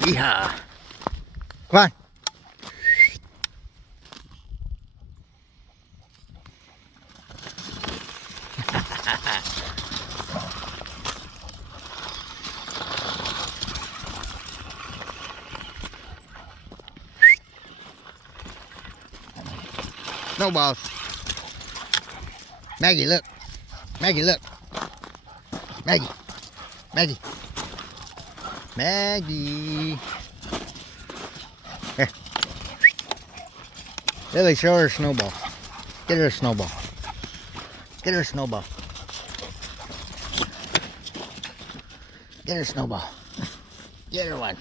Yeehaw. Come on. Snowballs. Maggie, look. Maggie, look. Maggie. Maggie. Maggie. Here. Lily, show her a snowball. Get her a snowball. Get her a snowball. Get her a snowball. Get her one.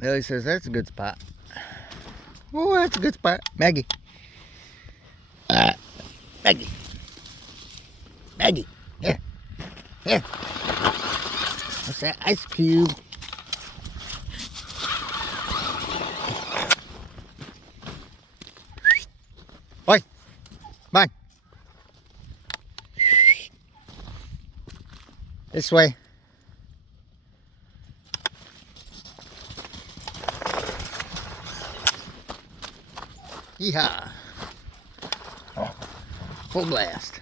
Lily says, that's a good spot. Oh, that's a good spot. Maggie. Maggie. Maggie. Here. Here. What's that? Ice cube. Oi. Come on. This way. Yeehaw. Full blast.